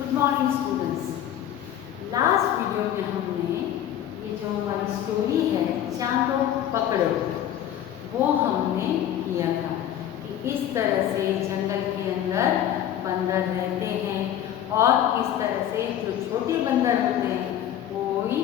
Good morning students. Last video में हमने ये जो हमारी स्टोरी है चांदो पकड़ो वो हमने किया था कि किस तरह से जंगल के अंदर बंदर रहते हैं और किस तरह से जो छोटे बंदर होते हैं वो ही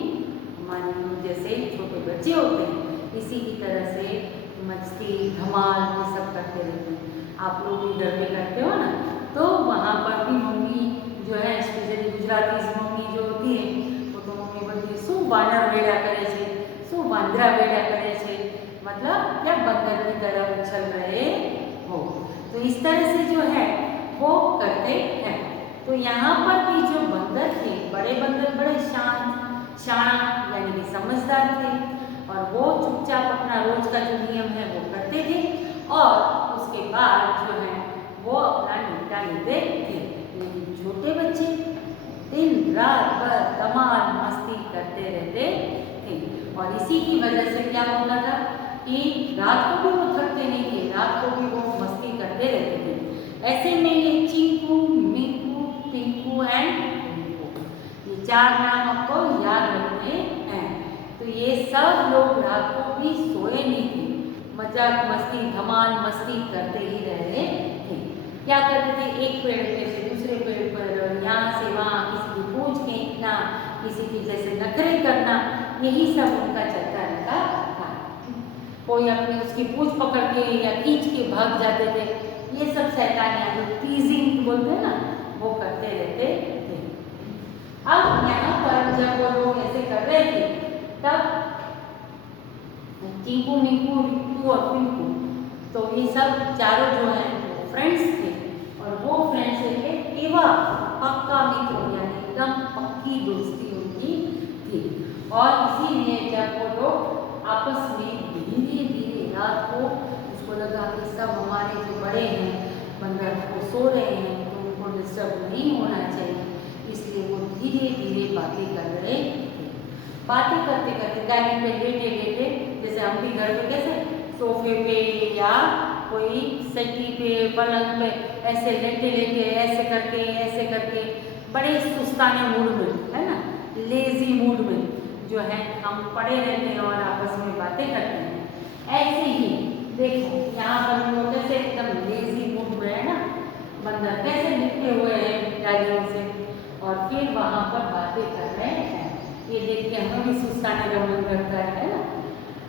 हमारे जैसे छोटे बच्चे होते हैं इसी की तरह से मस्ती धमाल ये सब करते रहते हैं। आप लोग भी घर पे करते हो ना, तो वहाँ पर भी मम्मी जो है स्पेशली गुजराती मम्मी जो होती है वो तो मम्मी बोलती है શું વાનર વેડા કરે છે, શું વાંદરા વેડા કરે છે, मतलब क्या बंदर की तरह उछल रहे हो। तो इस तरह से जो है वो करते हैं। तो यहाँ पर भी जो बंदर थे बड़े बंदर बड़े शांत शाना यानी कि समझदार थे और वो चुपचाप अपना रोज का जो नियम है वो करते थे और उसके बाद जो है वो अपना निपटा लेते थे। लेकिन छोटे बच्चे दिन रात भर धमाल मस्ती करते रहते थे और इसी की वजह से क्या होता था कि रात को भी वो थकते नहीं थे, रात को भी वो मस्ती करते रहते थे। ऐसे में ये चिंकू मिंकू पिंकू एंड ये चार नाम आपको याद रखने हैं। तो ये सब लोग रात को भी सोए नहीं थे, मजाक मस्ती धमाल मस्ती करते ही रहे थे। क्या करते थे, एक पेड़ पे से दूसरे पेड़ पर, यहाँ से वहाँ, किसी की पूंछ खींचना, किसी की जैसे नखरे करना, यही सब उनका चलता रहता था। कोई अपने उसकी पूंछ पकड़ के या खींच के भाग जाते थे। ये सब शैतानियाँ जो टीजिंग बोलते हैं ना वो करते रहते थे। अब यहाँ पर जब वो लोग ऐसे कर रहे थे तब चिंकू मिंकू रिंकू और पिंकू तो ये सब चारों जो हैं वो फ्रेंड्स थे और वो फ्रेंड्स थे केवा पक्का मित्र यानी एकदम पक्की दोस्ती उनकी थी। और इसीलिए जब वो लोग आपस में धीरे धीरे रात को उसको लगा कि सब हमारे जो बड़े हैं बंदर को सो रहे हैं तो उनको डिस्टर्ब नहीं होना चाहिए, इसलिए वो धीरे धीरे बातें कर रहे थे। बातें करते करते डाइनिंग पे लेटे लेटे जैसे हम भी घर पे कैसे सोफे पे या कोई सटी पे पलंग पे ऐसे लेटे लेटे ऐसे करके बड़े सुस्ताने मूड में है ना, लेजी मूड में जो है हम पड़े रहते हैं और आपस में बातें करते हैं। ऐसे ही देखो यहाँ पर हम लोग कैसे एकदम लेजी मूड में है ना, बंदर कैसे लिपटे हुए हैं डालियों से और फिर वहाँ पर बातें कर रहे हैं। ये देख के हमें भी सुस्ताने का मन करता है ना।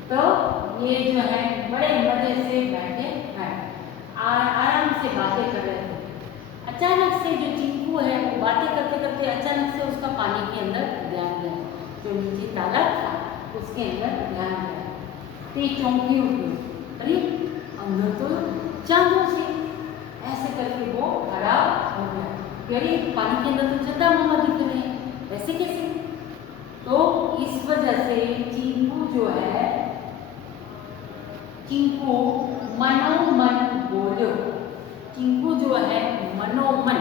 तो ये जो है बड़े मजे से बैठे हैं, आराम से बातें कर रहे थे। अचानक से जो चिंकू है वो बातें करते करते अचानक से उसका पानी के अंदर ध्यान गया, जो नीचे तालाब था उसके अंदर ध्यान गया। तो ये चौंकी उठी, अरे अंदर तो चांदो से, ऐसे करके वो खड़ा हो गया। अरे पानी के अंदर तो चंदा मामा दिख रहे हैं, ऐसे कैसे? तो इस वजह से चिंकू जो है चिंकू मनोमन बोलो। चिंकू जो है मनोमन,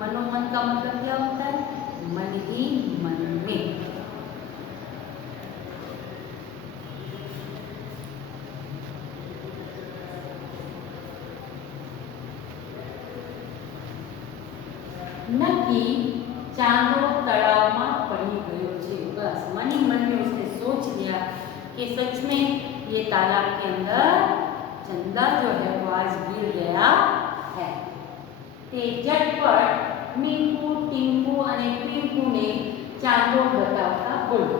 मनोमन का मतलब क्या होता है? मन ही मन में। नक्की चांदो तलाव में पड़ी गयो छे। बस मन ही मन में उसने सोच लिया कि सच में ये तालाब के अंदर चंदा जो है वो आज गिर गया है। ते झटपट मिंकू टिंकू और पिंकू ने चांदो बताता बोलो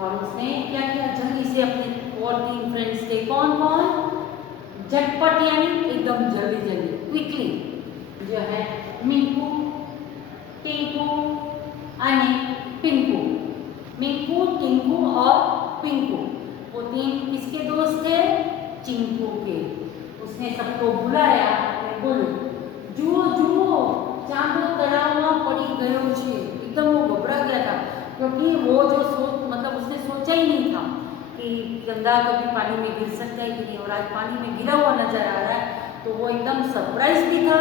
और उसने क्या किया, जल्दी से अपने और तीन फ्रेंड्स थे, कौन कौन, झटपट यानी एकदम जल्दी जल्दी क्विकली जो है मिंकू टिंकू और पिंकू, मिंकू टिंकू और पिंकू वो तीन किसके दोस्त थे? चिंकू के। उसने सबको बुलाया और बोलो जुओ जुओ चांदो तलाव में पड़ी गयो छे। एकदम वो घबरा गया था क्योंकि वो जो मतलब उसने सोचा ही नहीं था कि चंदा कभी पानी में गिर सकता है कि नहीं, और आज पानी में गिरा हुआ नजर आ रहा है। तो वो एकदम सरप्राइज भी था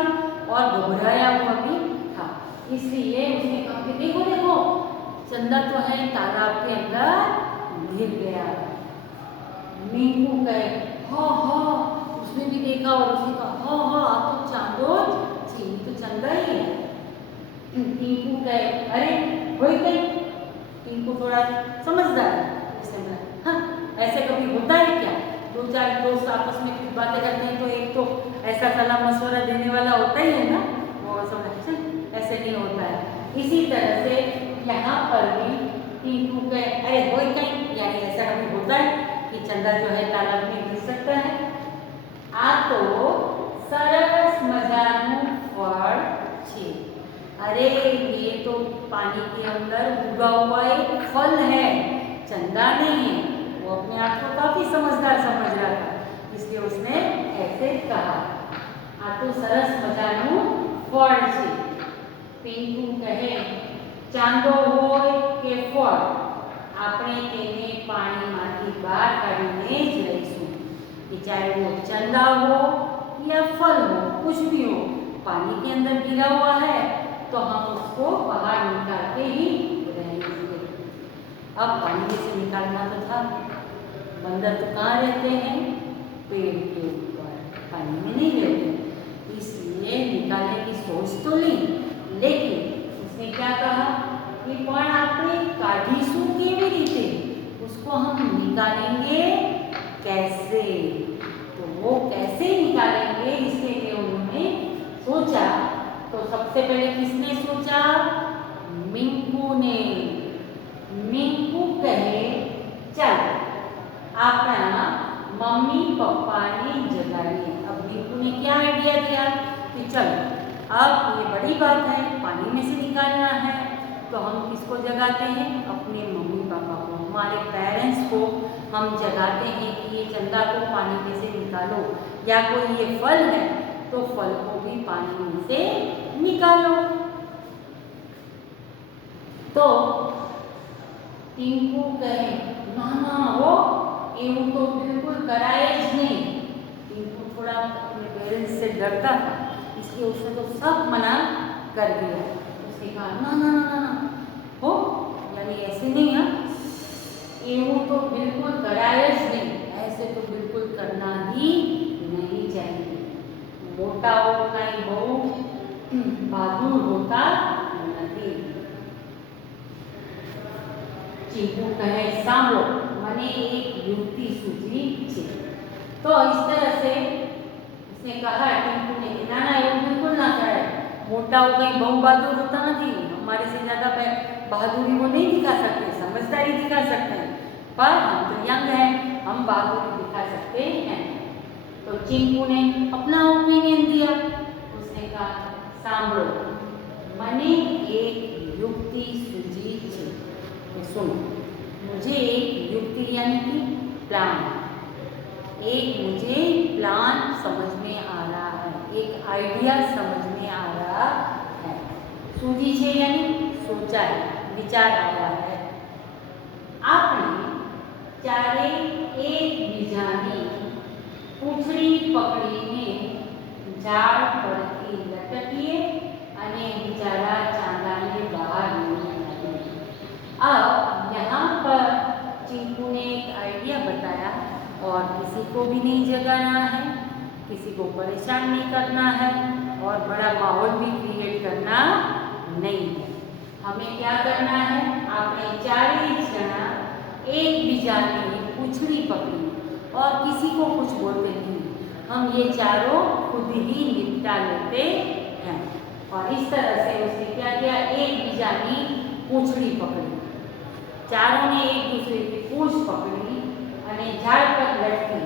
और घबराया हुआ भी था, इसलिए उसने कहा कि देखो देखो चंदा तो है तालाब के अंदर गिर गया। मिंकू कहे हाँ हाँ, उसने भी देखा और उसने कहा हाँ हाँ आप तो चांदो छी, तो चंदा ही है। टिंकू कहे अरे कोई कहीं। टिंकू थोड़ा समझदार है, उसने बोला हाँ ऐसे कभी होता है क्या? दो चार दोस्त आपस में कुछ बातें करते हैं तो एक तो ऐसा सलाह मशवरा देने वाला होता ही है ना, वो समझ चल ऐसे नहीं होता है। इसी तरह से यहाँ पर भी टिंकू कहे अरे कोई कहीं, यानी ऐसा कभी होता है कि चंदा जो है तालाब में गिर सकता है। आ तो सरस मजाનું फल छे। अरे ये तो पानी के अंदर उगा हुआ एक फल है, चंदा नहीं है। वो अपने आप को काफी समझदार समझ रहा था, इसलिए उसने ऐसे कहा आ तो सरस मजाનું फल छे। પિંકુ કહે ચાંદો હોય કે ફળ, આપણે તેને પાણીમાંથી બહાર કાઢીને જ લઈશું। कि चाहे वो चंदा हो या फल हो, कुछ भी हो, पानी के अंदर गिरा हुआ है तो हम उसको बाहर निकाल के ही रहेंगे। अब पानी में से निकालना तो था, बंदर तो कहाँ रहते हैं? पेड़ के ऊपर, पानी में नहीं रहते, इसलिए निकालने की सोच तो ली, लेकिन उसने क्या कहा कि पण આપણે કાઢીશું કેવી રીતે, उसको हम निकालेंगे कैसे? तो वो कैसे निकालेंगे इसके लिए उन्होंने सोचा। तो सबसे पहले किसने सोचा? मिंकू ने। मिंकू कहे चल अपना मम्मी पापा ने जगाइए। अब मिंकू ने क्या आइडिया दिया कि चल अब ये बड़ी बात है, पानी में से निकालना है, तो हम किसको जगाते हैं? अपने मम्मी पापा को, हमारे पेरेंट्स को हम जगाते हैं कि ये चंदा को पानी में से निकालो, या कोई ये फल है तो फल को भी पानी में से निकालो। तो टिंकू कहे ना ना हो એવું तो बिल्कुल कराए ज नहीं। टिंकू थोड़ा अपने पेरेंट्स से डरता था, इसलिए उसने तो सब मना कर दिया। उसने कहा ना ना ना ना हो, यानी ऐसे नहीं है, એવું तो बिल्कुल कराए ज नहीं, ऐसे तो बिल्कुल करना ही नहीं चाहिए। मोटा हो कहीं बहु बहादुर होता नहीं। चीकू कहे सांभळो मने एक युक्ति सूझी छे। तो इस तरह से उसने कहा टिंकू ने कि ना ना ये बिल्कुल ना करे, मोटा हो कहीं बहु बहादुर होता नहीं, हमारे से ज्यादा बहादुरी वो नहीं दिखा सकते, समझदारी दिखा सकते हैं, पर हम तो यंग हैं, हम बहादुरी दिखा सकते हैं। तो चिंकू ने अपना ओपिनियन दिया, उसने कहा सांभळो मने एक युक्ति सूझी छे। तो सुनो, मुझे एक युक्ति यानी कि प्लान, एक मुझे प्लान समझ में आ रहा है, एक आइडिया समझ में आ रहा है। सूझी छे यानी सोचा है, विचार आया है। आपने चारे एक बीजानी पूंछड़ी पकड़ीने झाड़ परथी लटकीए अने बिचारा चांदाने बाहर नहीं आए। अब यहाँ पर चिंकू ने एक आइडिया बताया, और किसी को भी नहीं जगाना है, किसी को परेशान नहीं करना है, और बड़ा माहौल भी क्रिएट करना नहीं है। हमें क्या करना है? आपने चारे जना एक बीजानी पूंछड़ी पकड़ी और किसी को कुछ बोलते नहीं, हम ये चारों खुद ही निपटा लेते हैं। और इस तरह से उसने क्या किया, एक बीजानी पूंछड़ी पकड़ी, चारों ने एक दूसरे की पूंछ पकड़ी और झाड़ पर लटकी।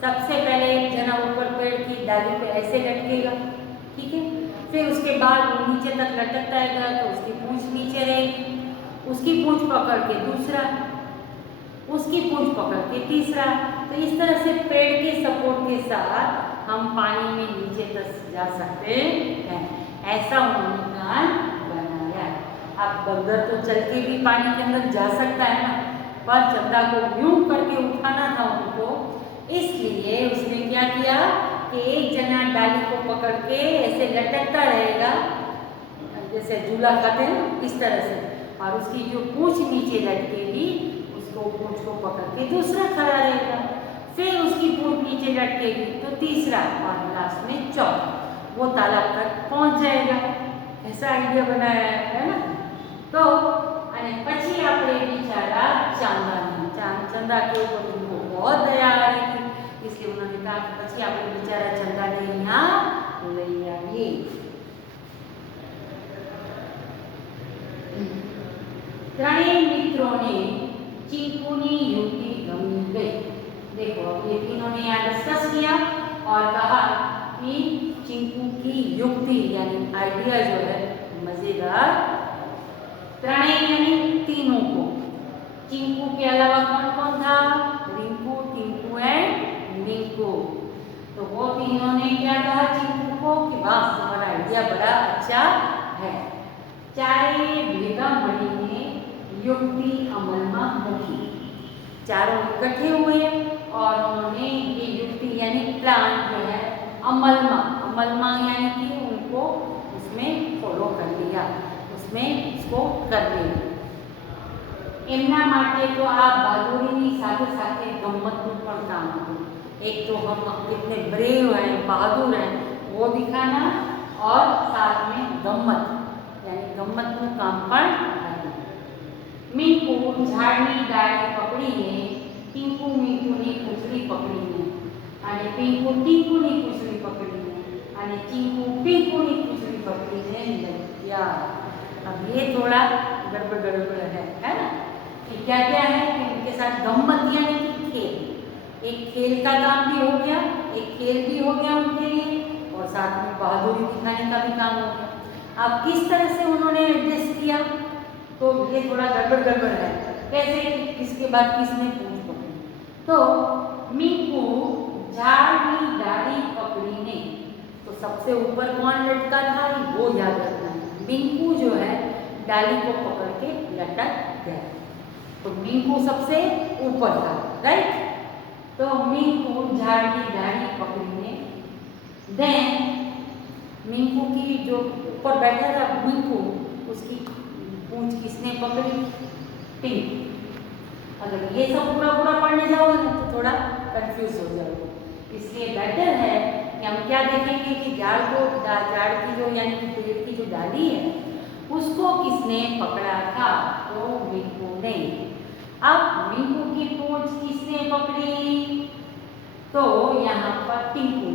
सबसे पहले एक जना ऊपर पेड़ की डाली पे ऐसे लटकेगा, ठीक है, फिर उसके बाद वो नीचे तक लटकता है तो उसकी पूंछ नीचे रहेगी, उसकी पूंछ पकड़ के दूसरा, उसकी पूंछ पकड़ के तीसरा। तो इस तरह से पेड़ के सपोर्ट के साथ हम पानी में नीचे तक जा सकते हैं। ऐसा उन्होंने प्लान बनाया। अब बंदर तो चल के भी पानी के अंदर जा सकता है ना, पर चंदा को यूं करके उठाना था उनको, इसलिए उसने क्या किया कि एक जना डाली को पकड़ के ऐसे लटकता रहेगा, जैसे झूला खाते हैं इस तरह से, और उसकी जो पूंछ नीचे लटकेगी उसको पूंछ को पकड़ के दूसरा खड़ा रहेगा, फिर उसकी पूंछ नीचे लटकेगी तो तीसरा, और लास्ट में चौथा, वो तालाब तक पहुंच जाएगा। ऐसा आइडिया बनाया है ना। तो અને પછી આપણે बिचारा चंदा के ऊपर उनको बहुत दया आ रही थी, इसलिए उन्होंने कहा कि પછી આપણે बिचारा चंदा ने यहाँ લઈ આવીએ। ત્રણેય મિત્રોને चिंकूनी युक्ति गमी गई। देखो अब ये तीनों ने यहाँ डिस्कस किया और कहा कि चिंकू की युक्ति यानी आइडिया जो है मजेदार। त्रणेय यानी तीनों को, चिंकू के अलावा कौन कौन था? रिंकू, टिंकू एंड मिंकू। तो वो तीनों ने क्या कहा चिंकू को कि वाह तुम्हारा आइडिया बड़ा अच्छा है। चारे भेगा मळीने युक्ति अमल में मूकी। चारों इकट्ठे हुए और उन्होंने ये युक्ति यानी प्लान जो है अमल में यानी कि उनको उसमें फॉलो कर लिया, उसमें इसको कर लिया। एमना माटे तो आप बहादुरी साथे साथे गम्मतનું પણ काम હતું। एक तो हम कितने ब्रेव हैं, बहादुर हैं वो दिखाना और साथ में गम्मत यानी गम्मतનું काम પણ है। मींकू झाड़नी डाળી पकड़ीने टींकू मींकूनी पूंछड़ी पकड़ीने અને પિંકુ ટીંકુની પૂંછડી પકડીને અને ચીંકુ પિંકુની પૂંછડી પકડીને લઈ ગયા। अब ये थोड़ा गड़बड़ है ना कि क्या क्या है कि उनके साथ गम्मत यानी कि खेल, एक खेल का काम भी हो गया, एक खेल भी हो गया उनके लिए और साथ में बहादुरी दिखाने का भी काम हो गया। अब किस तरह से उन्होंने एडजस्ट किया तो ये थोड़ा गड़बड़ है। कैसे किसके बाद किसने पूंछ पकड़ी? तो मींकू झाड़नी डाली पकड़ीने, तो सबसे ऊपर कौन लटका था वो याद रखना है। मिंकू जो है डाली को पकड़ के लटक गया, तो मिंकू सबसे ऊपर था, राइट। तो मिंकू झाड़नी डाली पकड़ीने, देन मिंकू की जो ऊपर बैठा था मिंकू उसकी पूंछ किसने पकड़ी? टिंकू। अगर ये सब पूरा पढ़ने जाओगे ना तो थोड़ा कंफ्यूज हो जाओगे, इसलिए बेटर है कि हम क्या देखेंगे कि झाड़ की जो यानी कि पेड़ की जो डाली है उसको किसने पकड़ा था? तो मिंकू ने। अब मिंकू की पूंछ किसने पकड़ी? तो यहाँ पर टिंकू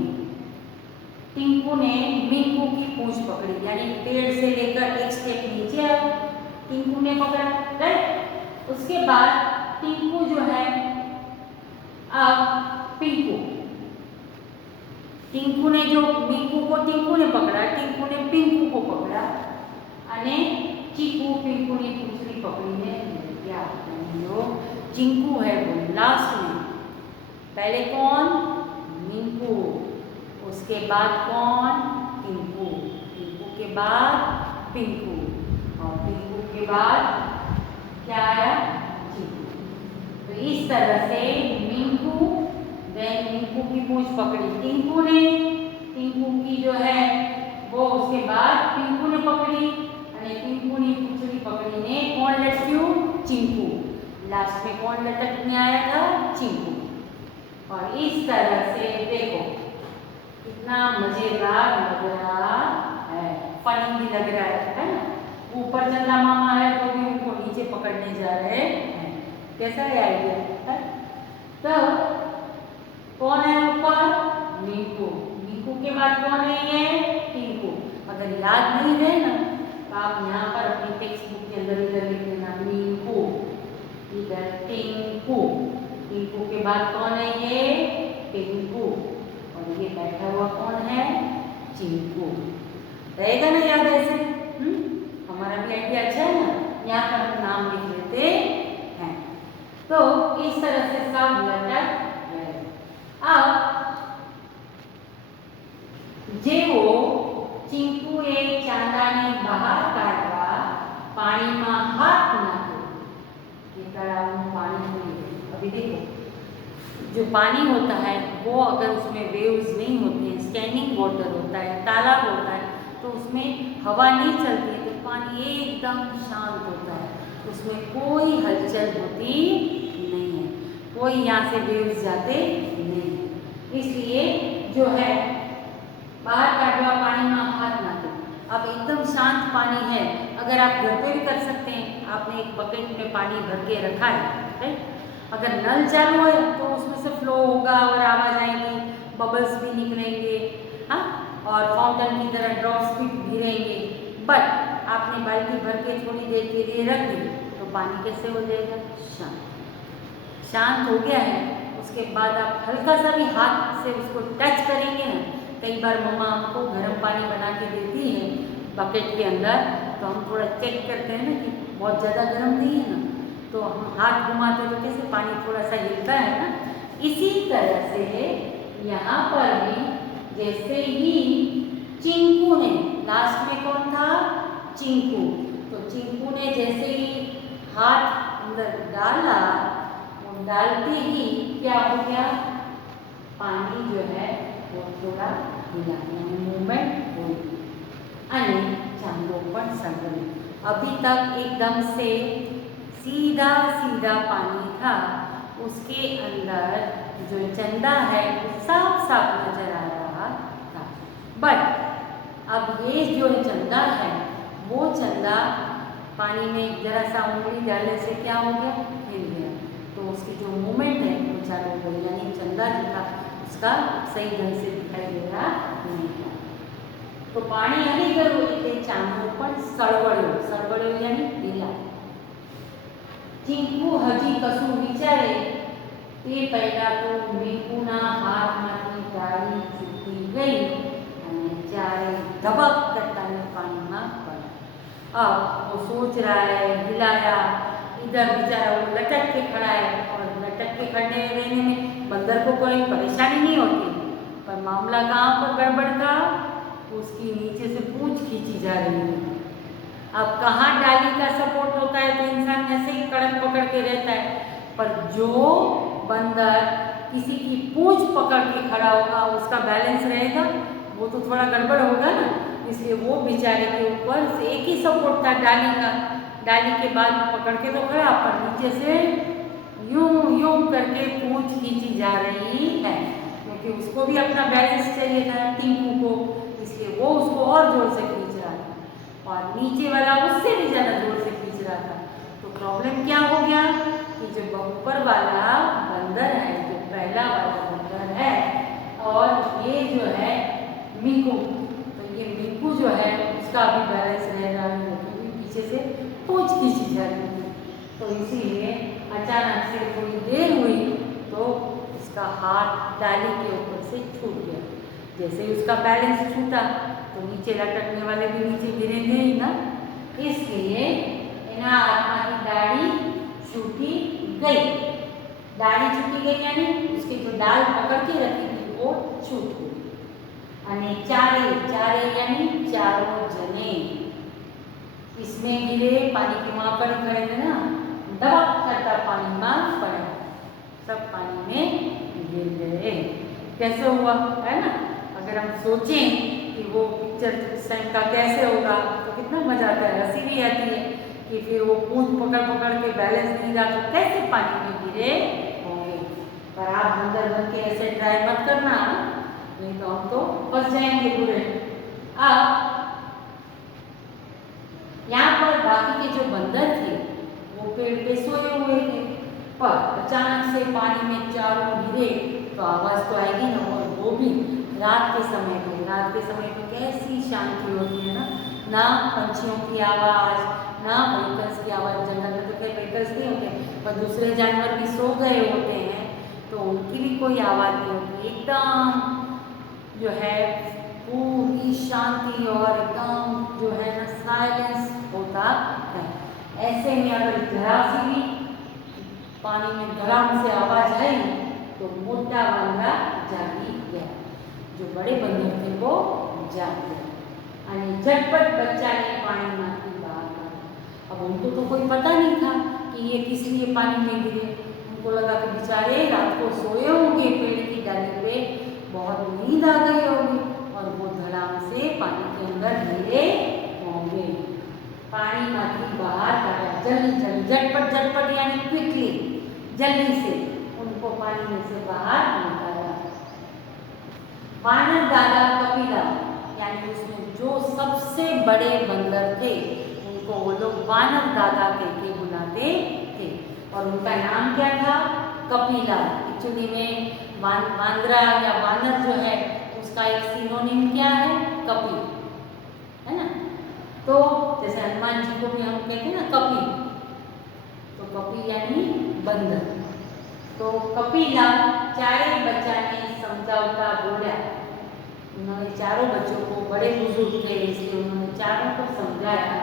ने मिंकू की पूंछ पकड़ी यानी पेड़ से लेकर एक स्टेप नीचे आया, टिंकू ने पकड़ा, राइट। उसके बाद टिंकू जो है अब टिंकू ने जो मिंकू को टिंकू ने पकड़ा, टिंकू ने पिंकू को पकड़ा અને चीकू पिंकूनी पूंछड़ी पकड़ीने क्या जो चिंकू है वो लास्ट में, पहले कौन? मिंकू, उसके बाद कौन? टिंकू, टिंकू के बाद पिंकू और पिंकू के बाद क्या आया? चिंकू। तो इस तरह से मिंकू की पूंछ पकड़ी टिंकू ने, टिंकू की जो है वो उसके बाद पिंकू ने पकड़ी અને टिंकूनी पूंछड़ी पकड़ीने कौन लटक्यू? चिंकू। लास्ट में कौन लटकने आया था? चिंकू। और इस तरह से देखो कितना मजेदार लग रहा है, फनी भी लग रहा है ना। ऊपर चंदा मामा है तो भी उनको नीचे पकड़ने जा रहे हैं, कैसा है आइडिया है? तो कौन है ऊपर? मिंकू, मिंकू के बाद कौन है? ये टिंकू। अगर याद नहीं रहे ना तो आप यहाँ पर अपनी टेक्स्ट बुक के अंदर इधर लिख लेना मिंकू, इधर टिंकू, टिंकू के बाद कौन है? ये टिंकू और ये बैठा हुआ कौन है? चिंकू। रहेगा ना याद ऐसे? हमारा भी आइडिया अच्छा है ना, यहाँ पर हम नाम लिख लेते हैं। तो इस तरह से सब लटक गए। अब जेवो चिंकूए चांदाने बहार काढवा पानीमां हाथ नाख्यो कि तलावનું पानी नहीं है। अभी देखो जो पानी होता है वो अगर उसमें वेव्स नहीं होते हैं, स्टैंडिंग वाटर होता है, तालाब होता है, तो उसमें हवा नहीं चलती है तो पानी एकदम शांत होता है, उसमें कोई हलचल होती नहीं है, कोई यहाँ से वेव्स जाते नहीं। इसलिए जो है बाहर काढवा पानी में हाथ नाखो। अब एकदम शांत पानी है, अगर आप घर पे भी कर सकते हैं, आपने एक बकेट में पानी भर के रखा है, राइट। अगर नल चालू है तो उसमें से फ्लो होगा और आवाज़ आएगी, बबल्स भी निकलेंगे, हाँ, और फाउंटेन की तरह ड्रॉप्स भी गिरेंगे। बट आपने बाल्टी भर के थोड़ी देर के लिए रख दी तो पानी कैसे हो जाएगा? शांत। शांत हो गया है, उसके बाद आप हल्का सा भी हाथ से उसको टच करेंगे ना, कई बार मम्मा हमको गर्म पानी बना के देती है बकेट के अंदर, तो हम थोड़ा चेक करते हैं ना कि बहुत ज़्यादा गर्म नहीं है ना, तो हम हाथ घुमाते तो कैसे पानी थोड़ा सा हिलता है ना। इसी तरह से यहाँ पर भी जैसे ही चिंकू ने, लास्ट में कौन था? चिंकू। तो चिंकू ने जैसे ही हाथ अंदर डाला, वो डालते ही क्या हो गया? पानी जो है वो थोड़ा हिला, यानी मूवमेंट हुई અને ચાંદો પણ સળવળ્યો। अभी तक एकदम से सीधा सीधा पानी था, उसके अंदर जो चंदा है वो साफ साफ नजर आ रहा था। बट अब ये जो चंदा है वो चंदा पानी में जरा सा उंगली डालने से क्या हो गया? हिल गया। तो उसकी जो मूवमेंट है वो चालू हो गई, यानी चंदा जो था उसका सही ढंग से दिखाई दे रहा नहीं था। तो पानी हली गયું એટલે ચાંદો પણ સળવળ્યો। સળવળ્યો यानी હિલા। ચીંકુ હજી કશું વિચારે તે પહેલા તો મીકુના હાથમાંથી ડાળી છૂટી ગઈ અને ચારે ધબક કરતા પાણીમાં પડ્યા। अब वो सोच रहा है, हिलाया, इधर बेचारा वो लटक के खड़ा है, और लटक के खड़े रहने में बंदर को कोई परेशानी नहीं होती, पर मामला कहाँ पर गड़बड़ था? उसकी नीचे से पूंछ खींची जा रही है। अब कहाँ डाली का सपोर्ट होता है तो इंसान ऐसे ही कड़क पकड़ के रहता है, पर जो बंदर किसी की पूंछ पकड़ के खड़ा होगा उसका बैलेंस रहेगा? वो तो थोड़ा गड़बड़ होगा ना। इसलिए वो बेचारे के ऊपर से एक ही सपोर्ट था डाली का, डाली के बाद पकड़ के तो खड़ा, पर नीचे से यूं यूं करके पूंछ खींची जा रही है, क्योंकि उसको भी अपना बैलेंस चाहिए था टिंकू को, इसलिए वो उसको और जोर से खींच रहा था, और नीचे वाला उससे भी ज़्यादा जोर से खींच रहा था। तो प्रॉब्लम क्या हो गया कि जो ऊपर वाला बंदर है, जो पहला वाला बंदर है, और ये जो है मीकू, तो ये मीकू जो है उसका भी बैलेंस रह रहा है, क्योंकि पीछे से पूंछ खींची जा रही थी। तो इसीलिए अचानक से थोड़ी देर हुई तो उसका हाथ डाली के ऊपर से छूट गया। जैसे ही उसका बैलेंस छूटा तो नीचे लटकने वाले भी नीचे गिरेंगे ही ना, इसलिए एना हाथमांथी डाળી छूटी गई। डाળી छूटी गई यानी उसकी जो डाल पकड़ के रखी थी वो छूट गई। અને ચારે ચારે यानी चारों जने इसमें गिरे, पानी के वहाँ पर खड़े थे ना, दबक करता पानी में पड़ा, सब पानी में गिर गए। कैसे हुआ है ना? अगर हम सोचें कि वो पिक्चर उस टाइम का कैसे होगा तो कितना मजा आता है, हंसी भी आती है कि फिर वो पूंछ पकड़ पकड़ के बैलेंस नहीं रहा तो कैसे पानी में गिरे होंगे। पर आप अंदर भर के ऐसे ट्राई मत करना, नहीं तो हम तो फंस जाएंगे पूरे। अब यहाँ पर बाकी के जो बंदर थे वो पेड़ पे सोए हुए थे, पर अचानक से पानी में चारों गिरे तो आवाज़ तो आएगी ना, और वो भी रात के समय पे। रात के समय पे कैसी शांति होती है ना पंछियों की आवाज़, ना व्हीकल्स की आवाज़। जंगल में तो खैर व्हीकल्स नहीं होते, पर दूसरे जानवर भी सो गए होते हैं तो उनकी भी कोई आवाज़ नहीं होती, एकदम जो है पूरी शांति और एकदम जो है ना साइलेंस होता है। ऐसे में अगर जरा सी भी पानी में धड़ाम से आवाज़ आई तो मोटा बंदर जागी गया, जो बड़े बंदर थे वो जाग गए और झटपट बच्चा ने पानी में बाहर काढ़ा। अब उनको तो कोई पता नहीं था कि ये किस लिए पानी में गिरे। उनको लगा कि बेचारे रात को सोए होंगे पेड़ की डाली पे, बहुत नींद आ गई होगी और वो धड़ाम से पानी के अंदर गिरे होंगे। पानी में बाहर काढ़ा, जल्दी जल्दी, झटपट झटपट यानी क्विकली, जल्दी से उनको पानी में से बाहर निकाला। वानर दादा कपिला यानी उसमें जो सबसे बड़े बंदर थे उनको वो लोग वानर दादा कह के बुलाते थे। और उनका नाम क्या था? कपिला। एक्चुअली में वांद्रा या वानर जो है उसका एक सिनोनिम क्या है? कपि, है ना। तो जैसे हनुमान जी को भी हम कहते हैं ना कपि, तो कपि यानी बंदर। तो कपिला चारे बच्चाने समझावता बोला। उन्होंने चारों बच्चों को, बड़े बुजुर्ग थे इसलिए उन्होंने चारों को समझाया,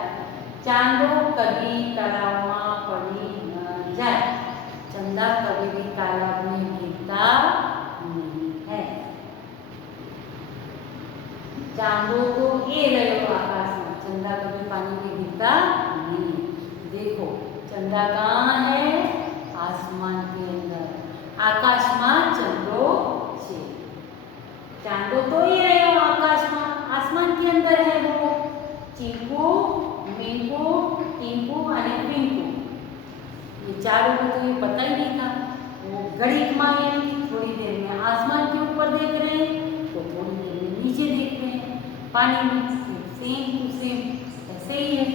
चांदो कभी तालाब में पड़ी न जाए, चंदा कभी भी तालाब में गिरता नहीं है। चांदो तो ये रहो आकाश में, चंदा कभी पानी में गिरता नहीं है। देखो चंदा कहाँ है? आसमान के अंदर, आकाश में चंदो छे। चांदो तो ये रहो आकाश में, आसमान के अंदर है वो। चिंकू, मिंकू, टिंकू और पिंकू, ये चारों को तो ये पता ही नहीं था। वो घड़ीक माँ यानी कि थोड़ी देर में आसमान के ऊपर देख रहे हैं तो थोड़ी देर में नीचे देख रहे हैं पानी में, सेम टू सेम ऐसे ही है।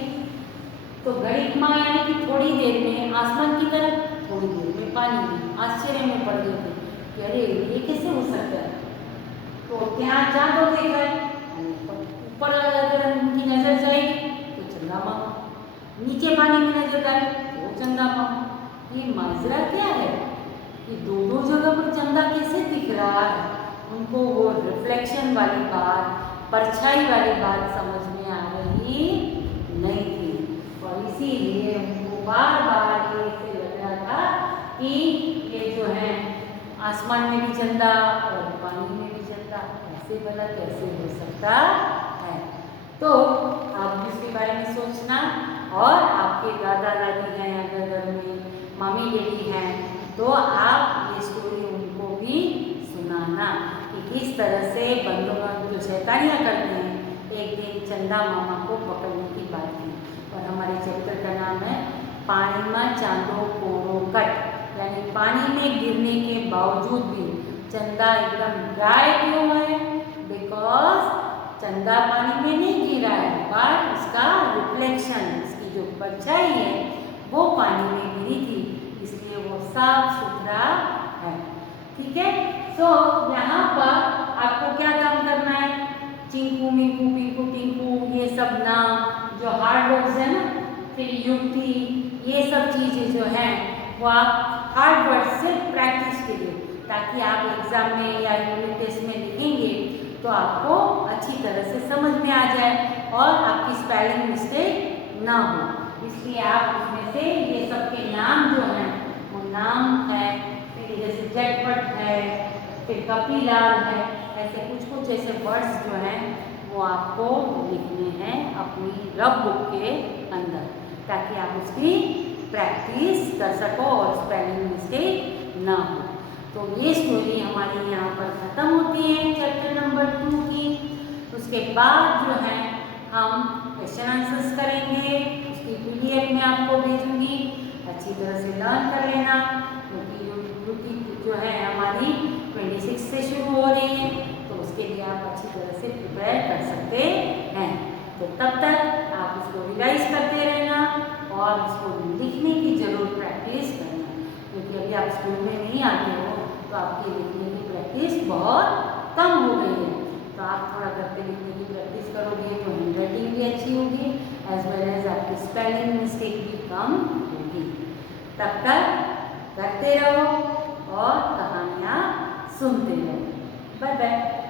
तो घड़ीक माँ यानी कि थोड़ी देर में आसमान की तरफ, थोड़ी देर में पानी में। आश्चर्य में पड़ गए थे कि अरे ये कैसे हो सकता है। तो ત્યાં ચાંદો દેખાય, ऊपर अगर उनकी नजर जाएगी तो चंदा मामा, नीचे पानी में नजर डाले तो चंदा मामा। ये माजरा क्या है कि दो दो जगह पर चंदा कैसे दिख रहा है? उनको वो रिफ्लेक्शन वाली बात, परछाई वाली बात समझ में आ रही नहीं थी। और इसीलिए उनको बार बार ये ऐसे लग रहा था कि ये जो है आसमान में भी चंदा और पानी में भी चंदा, ऐसे भला कैसे हो सकता है। तो आप इसके बारे में सोचना, और आपके दादा दादी हैं अगर घर में, मम्मी डैडी हैं, तो आप ये स्टोरी उनको भी सुनाना कि किस तरह से बंदर जो शैतानियाँ करते हैं एक दिन चंदा मामा को पकड़ने की बात की। और हमारे चैप्टर का नाम है पानी में चांदो कोरो कट, यानी पानी में गिरने के बावजूद भी चंदा एकदम ड्राई क्यों है? बिकॉज चंदा पानी में नहीं गिरा है, पर उसका रिफ्लेक्शन, उसकी जो परछाई है वो पानी में गिरी थी, इसलिए वो साफ सुथरा है। ठीक है। तो यहाँ पर आपको क्या काम करना है? चिंकू, मिंकू, पिंकू, टिंकू, ये सब नाम जो हार्ड वर्ड्स है ना, फिर युक्ति, ये सब चीज़ें जो हैं वो आप हार्ड वर्ड से प्रैक्टिस कीजिए, ताकि आप एग्जाम में या यूनिट टेस्ट में लिखेंगे तो आपको अच्छी तरह से समझ में आ जाए और आपकी स्पेलिंग मिस्टेक ना हो। इसलिए आप उसमें से ये सब के नाम जो हैं वो नाम है, फिर जैसे झटपट है, फिर कपिलाल है, ऐसे कुछ कुछ ऐसे वर्ड्स जो हैं वो आपको लिखने हैं अपनी रफ बुक के अंदर, ताकि आप उसकी प्रैक्टिस कर सको और स्पेलिंग मिस्टेक ना हो। तो ये स्टोरी हमारी यहाँ पर ख़त्म होती है चैप्टर नंबर 2 की। उसके बाद जो है हम क्वेश्चन आंसर्स करेंगे, उसकी PDF में आपको भेजूंगी, अच्छी तरह से लर्न कर लेना, क्योंकि यूट्यूब जो है हमारी 26 से शुरू हो रही है, तो उसके लिए आप अच्छी तरह से प्रिपेयर कर सकते हैं। तो तब तक आप उसको रिवाइज करते रहना और उसको लिखने की जरूर प्रैक्टिस करना, क्योंकि अभी आप स्कूल में नहीं आते हो तो आपकी लिखने की प्रैक्टिस बहुत कम हो गई है। तो आप थोड़ा करके लिखने की प्रैक्टिस करोगे तो हैंडराइटिंग भी अच्छी होगी, एज वेल एज आपकी स्पेलिंग मिस्टेक भी कम होगी। तब तक करते रहो और कहानियाँ सुनते रहो। Bye bye.